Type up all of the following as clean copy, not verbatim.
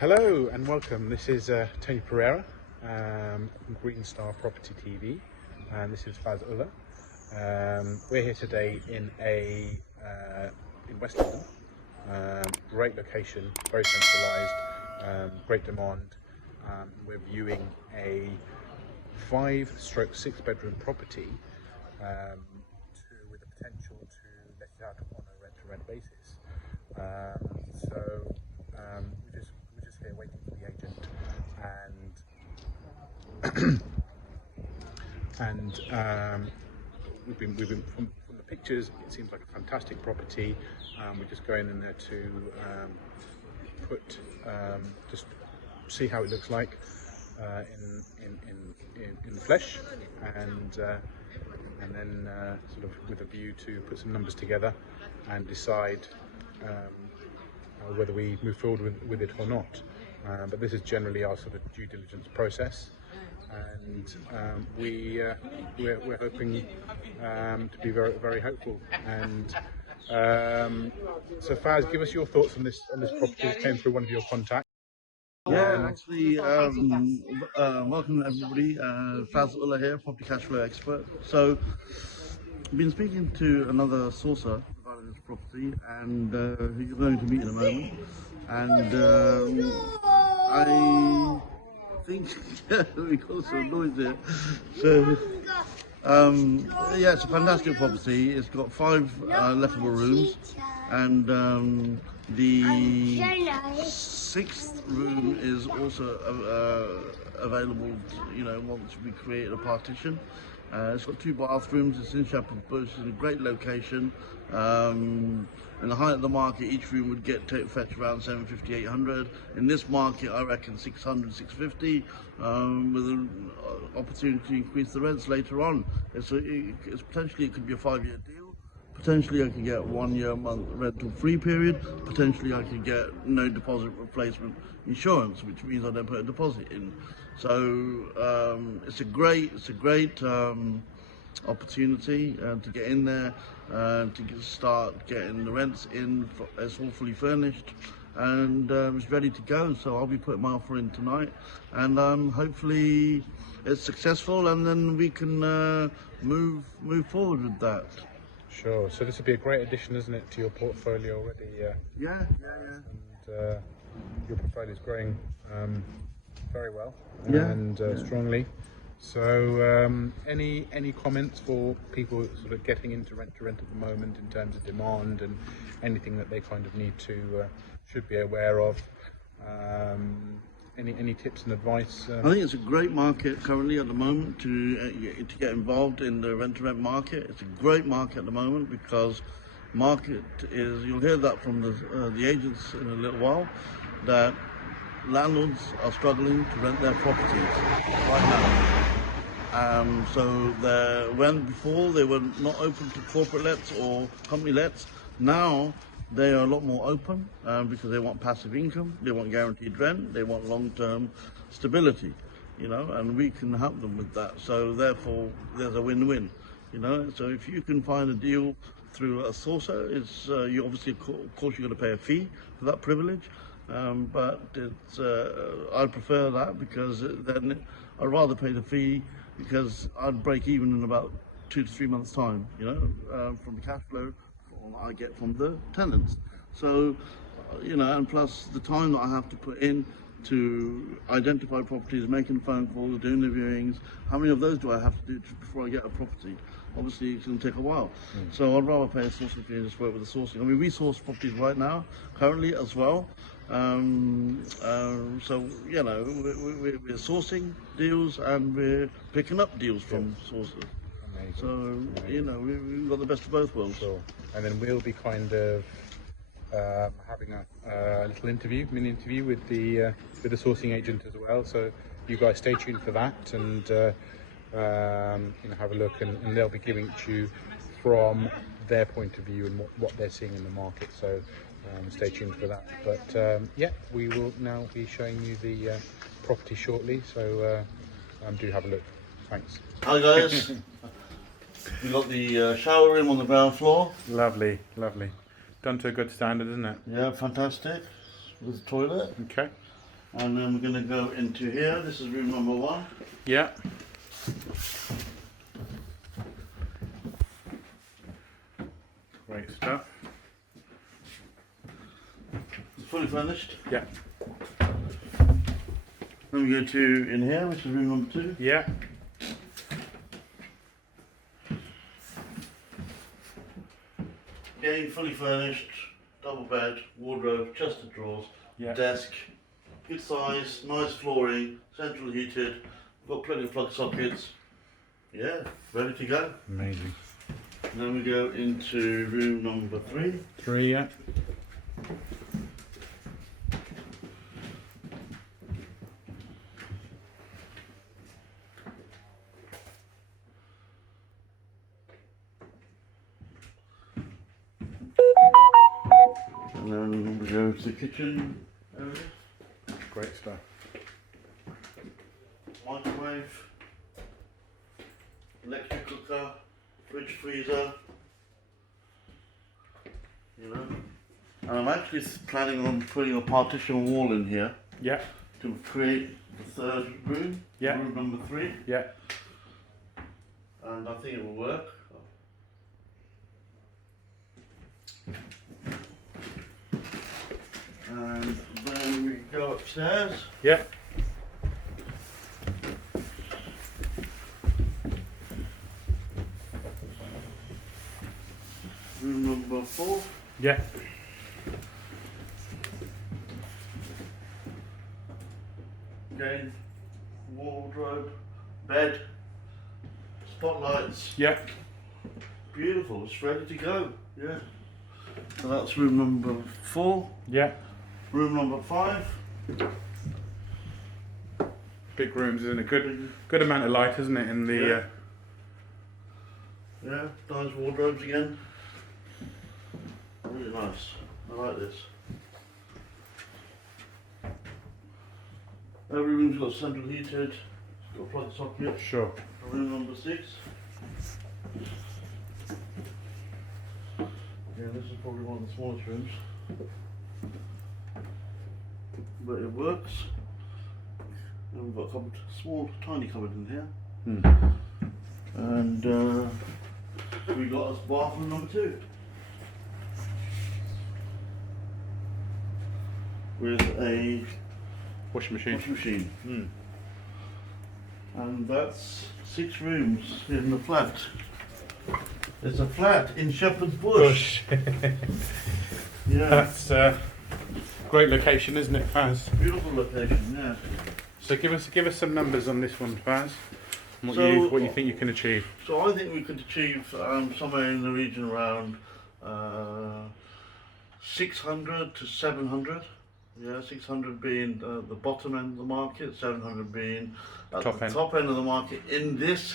Hello and welcome. This is Tony Pereira from Greenstar Property TV, and this is Faz Ullah. We're here today in West London. Great location, very centralised, great demand. We're viewing a 5/6 bedroom property with the potential to let it out on a rent-to-rent basis. We're just here waiting for the agent, and we've been from the pictures. It seems like a fantastic property. We're just going in there to just see how it looks like in the flesh, and then sort of with a view to put some numbers together and decide whether we move forward with it or not. But this is generally our sort of due diligence process, and we're hoping to be very, very hopeful. And so Faz, give us your thoughts on this property. It came through one of your contacts. Yeah, actually, welcome everybody. Faz Ullah here, property cash flow expert. So, I've been speaking to another sourcer about this property, and who you're going to meet in a moment. And I think we got some noise here. So, yeah, it's a fantastic property. It's got 5 lettable rooms, and the 6th room is also available, once we create a partition. It's got 2 bathrooms. It's in Shepherd's Bush. It's in a great location. In the height of the market, each room would fetch around 750, 800. In this market, I reckon 600, 650, with an opportunity to increase the rents later on. It's potentially it could be a 5-year deal. Potentially I could get 1-year month rental free period. Potentially I could get no deposit replacement insurance, which means I don't put a deposit in. So it's a great opportunity to get in there, to start getting the rents in. It's all fully furnished, and it's ready to go. So I'll be putting my offer in tonight, and hopefully it's successful, and then we can move forward with that. Sure. So this would be a great addition, isn't it, to your portfolio already? Yeah. And your portfolio is growing very well and strongly. So, any comments for people sort of getting into rent-to-rent at the moment in terms of demand and anything that they kind of should be aware of? Any tips and advice? I think it's a great market currently at the moment to get involved in the rent-to-rent market. It's a great market at the moment because you'll hear that from the agents in a little while, that landlords are struggling to rent their properties right now. So before they were not open to corporate lets or company lets, now they are a lot more open because they want passive income, they want guaranteed rent, they want long-term stability, and we can help them with that. So therefore, there's a win-win, So if you can find a deal through a sourcer, you obviously, of course, you're going to pay a fee for that privilege. But I prefer that because then I'd rather pay the fee because I'd break even in about 2 to 3 months' time, from the cash flow I get from the tenants. So, and plus the time that I have to put in to identify properties, making phone calls, doing the viewings. How many of those do I have to do before I get a property? Obviously, it's going to take a while. So I'd rather pay a sourcing fee and just work with the sourcing. I mean, we source properties right now, currently as well. So, we're sourcing deals and we're picking up deals from sources. Amazing. So, we've got the best of both worlds. Sure. And then we'll be kind of having a little mini interview with the sourcing agent as well. So you guys stay tuned for that, and have a look, and they'll be giving it to you from their point of view and what they're seeing in the market. So stay tuned for that. But we will now be showing you the property shortly. So do have a look. Thanks. Hi guys. We've got the shower room on the ground floor. Lovely. Done to a good standard, isn't it? Yeah, fantastic. With the toilet. Okay. And then we're going to go into here. This is room number 1. Yeah. Great stuff. It's fully furnished. Yeah. Then we go to in here, which is room number 2. Yeah. Again, fully furnished, double bed, wardrobe, chest of drawers, Yeah. desk, good size, nice flooring, central heated, got plenty of plug sockets. Yeah, ready to go. Amazing. And then we go into room number 3. 3, yeah. And then we go to the kitchen area. Great stuff. Microwave, electric cooker, fridge freezer, you know. And I'm actually planning on putting a partition wall in here Yeah. to create the 3rd room, Yeah. room number 3, Yeah. and I think it will work. And then we go upstairs. Yeah. Room number 4. Yeah. Again, wardrobe, bed, spotlights. Yeah. Beautiful, it's ready to go. Yeah. So that's room number 4. Yeah. Room number 5. Big rooms, isn't it? Good amount of light, isn't it? In the Yeah. Yeah, nice wardrobes again. Really nice. I like this. Every room's got central heated, it's got a plug socket. sure. Room number 6. Yeah, this is probably one of the smallest rooms. But it works. And we've got a cupboard, small, tiny cupboard in here. Hmm. And we got us bathroom number 2. With a Washing machine. washing machine. Hmm. And that's 6 rooms in the flat. It's a flat in Shepherd's Bush. Yeah, That's great location, isn't it, Faz? beautiful location, yeah. So give us some numbers on this one, Faz. And what you think you can achieve? So I think we could achieve somewhere in the region around 600 to 700. Yeah, 600 being the bottom end of the market, 700 being at Top the end. top end of the market in this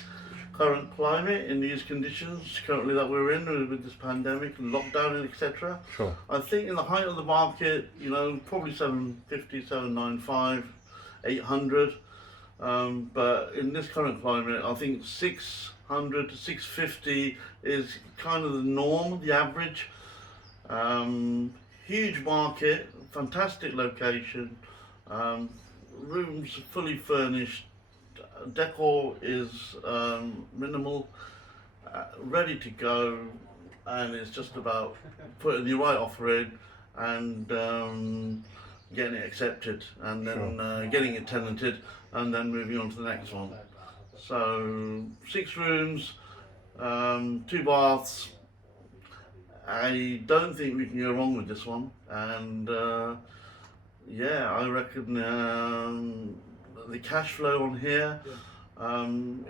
current climate, in these conditions currently that we're in with this pandemic and lockdown and etc. Sure. I think in the height of the market, you know, probably 750, 795, 800. But in this current climate, I think 600 to 650 is kind of the norm, the average. Huge market, fantastic location, rooms fully furnished, decor is minimal, ready to go, and it's just about putting the right offer in and getting it accepted, and then getting it tenanted, and then moving on to the next one. So 6 rooms, 2 baths. I don't think we can go wrong with this one, and yeah, I reckon the cash flow on here,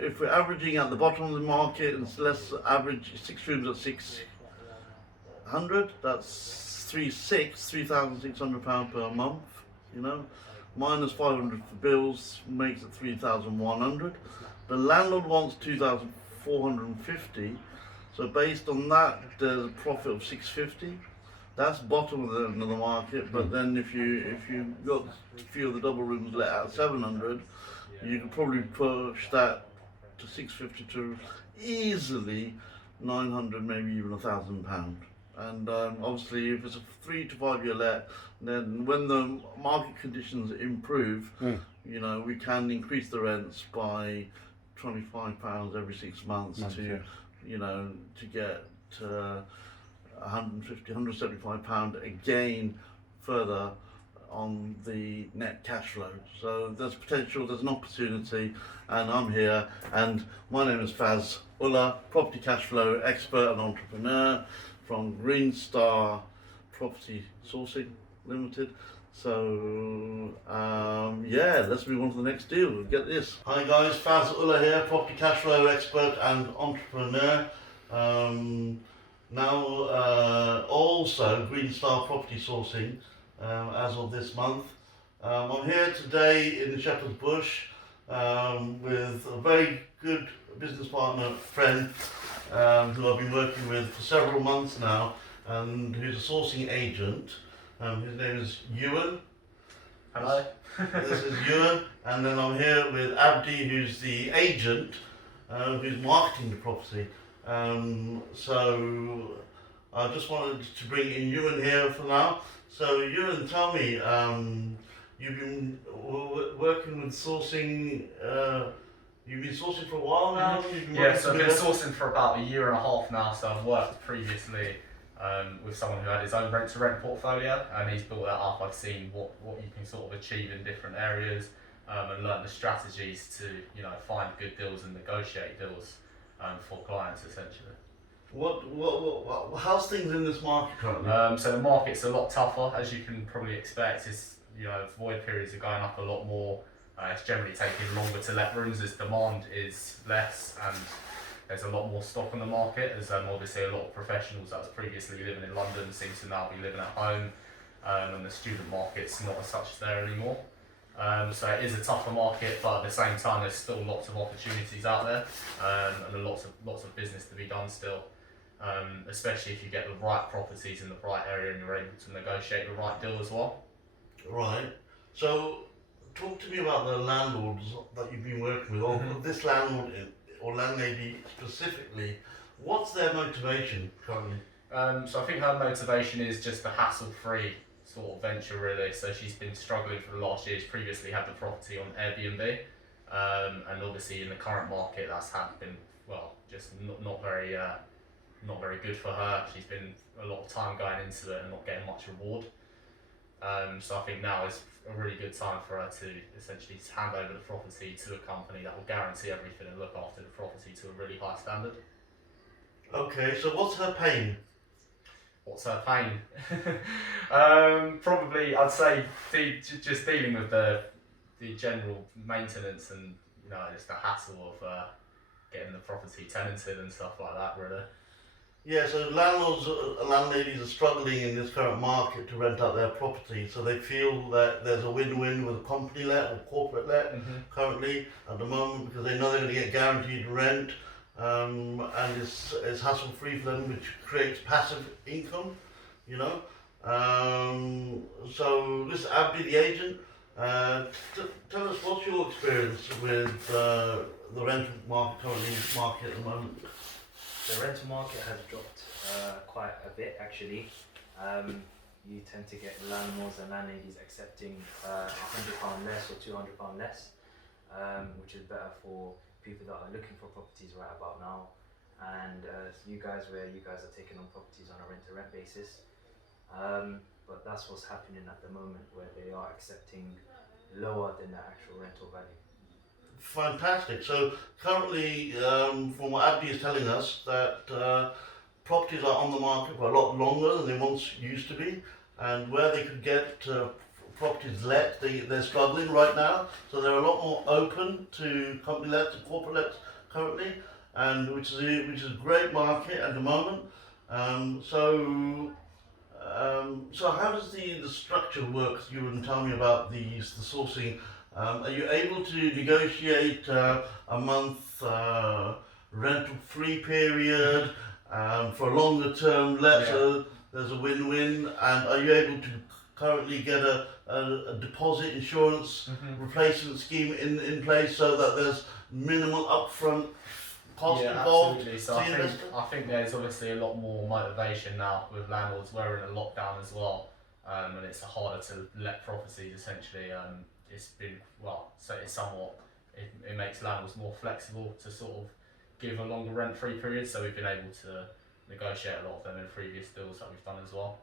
if we're averaging at the bottom of the market, and let's average 6 rooms at 600, that's £3,600 per month, you know, minus 500 for bills makes it 3,100. The landlord wants 2,450. So based on that, there's a profit of 650. That's bottom of the end of the market. But then if you got a few of the double rooms let out 700, you could probably push that to 650 to easily 900, maybe even £1,000 And obviously, if it's a 3 to 5 year let, then when the market conditions improve, you know, we can increase the rents by £25 every 6 months to, you know, to get £150, £175 again further on the net cash flow. So there's potential, there's an opportunity, and I'm here. And my name is Faz Ullah, property cash flow expert and entrepreneur from Greenstar Property Sourcing Limited. So yeah, let's move on to the next deal. Get this. Hi guys, Faz Ullah here, property cash flow expert and entrepreneur. Now also Greenstar Property Sourcing as of this month. I'm here today in the Shepherd's Bush with a very good business partner, friend, who I've been working with for several months now, and who's a sourcing agent. His name is Ewan. Hello. This is Ewan, and then I'm here with Abdi, who's the agent, who's marketing the property. So I just wanted to bring in Ewan here for now. So Ewan, tell me, you've been working with sourcing. You've been sourcing for a while now. Yeah, so I've been sourcing for about 1.5 years now. So I've worked previously with someone who had his own rent-to-rent portfolio, and he's built that up. I've seen what you can sort of achieve in different areas, and learned the strategies to, you know, find good deals and negotiate deals for clients essentially. How's things in this market currently? So the market's a lot tougher, as you can probably expect. It's, you know, void periods are going up a lot more. It's generally taking longer to let rooms as demand is less, and there's a lot more stock on the market. There's obviously a lot of professionals that was previously living in London seem to now be living at home, and the student market's not as such there anymore. So it is a tougher market, but at the same time there's still lots of opportunities out there, and lots of business to be done still. Especially if you get the right properties in the right area and you're able to negotiate the right deal as well. Right. So talk to me about the landlords that you've been working with, or this landlord or landlady specifically. What's their motivation currently? So I think her motivation is just a hassle-free sort of venture really. So she's been struggling for the last year. She's previously had the property on Airbnb, and obviously in the current market that's been, well, just not very good for her. She's been a lot of time going into it and not getting much reward. So I think now is a really good time for her to essentially hand over the property to a company that will guarantee everything and look after the property to a really high standard. Okay, so what's her pain? What's her pain? Probably I'd say just dealing with the general maintenance and, you know, just the hassle of getting the property tenanted and stuff like that really. Yeah, so landlords and landladies are struggling in this current market to rent out their property, so they feel that there's a win-win with a company let or corporate let currently at the moment, because they know they're going to get guaranteed rent, and it's hassle-free for them, which creates passive income, you know. So this is Abdi, the agent. Tell us, what's your experience with the rental market currently in the market at the moment? The rental market has dropped quite a bit actually. You tend to get landlords and landladies accepting £100 less or £200 less, which is better for people that are looking for properties right about now. And you guys are taking on properties on a rent-to-rent basis. But that's what's happening at the moment, where they are accepting lower than the actual rental value. Fantastic. So currently, from what Abdi is telling us, that properties are on the market for a lot longer than they once used to be, and where they could get properties let, they're struggling right now. So they're a lot more open to company lets and corporate lets currently, and which is a great market at the moment. So how does the structure work? You would tell me about the sourcing. Are you able to negotiate a month rental-free period for a longer term let? So there's a win-win. And are you able to currently get a deposit insurance replacement scheme in place, so that there's minimal upfront cost Yeah, involved absolutely. to So the I investor? think there's obviously a lot more motivation now with landlords. We're in a lockdown as well, and it's harder to let properties essentially. It's been so it's somewhat it makes landlords more flexible to sort of give a longer rent-free period. So we've been able to negotiate a lot of them in previous deals that we've done as well.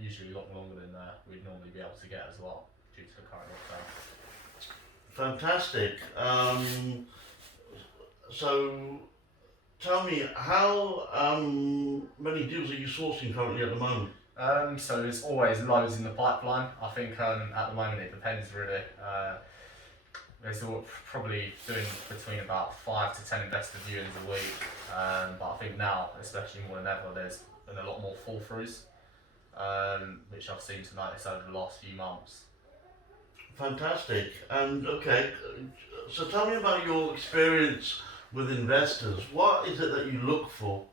Usually a lot longer than we'd normally be able to get as well due to the current lockdown. Fantastic. So tell me, how many deals are you sourcing currently at the moment? So there's always loads in the pipeline. I think at the moment it depends really. There's probably doing between about 5 to 10 investor viewings a week. But I think now, especially more than ever, there's been a lot more fall-throughs, which I've seemed to notice over the last few months. Fantastic. And okay, so tell me about your experience with investors. What is it that you look for?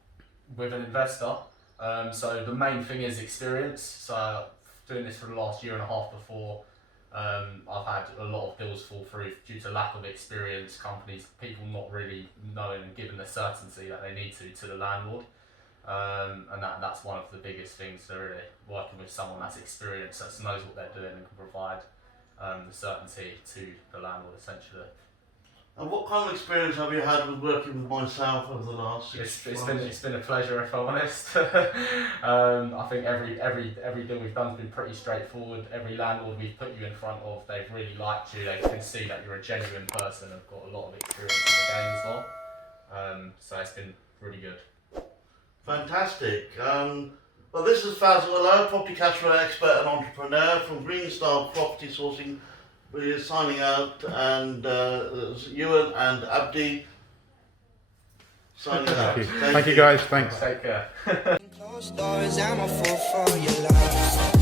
With an investor, so the main thing is experience. So doing this for the last year and a half before, I've had a lot of deals fall through due to lack of experience, companies, people not really knowing and giving the certainty that they need to the landlord. And that's one of the biggest things, so really working with someone that's experienced, that knows what they're doing and can provide the certainty to the landlord essentially. And what kind of experience have you had with working with myself over the last 6 months? It's been a pleasure, if I'm honest. I think every deal we've done has been pretty straightforward. Every landlord we've put you in front of, they've really liked you. They can see that you're a genuine person and got a lot of experience in the game as well. So it's been really good. Fantastic. Well, this is Fazal, property cash flow expert and entrepreneur from Greenstar Property Sourcing. We're signing out, and Ewan and Abdi signing out. Thank you guys, thanks. Take care. Closed doors, I'm a fool for your love.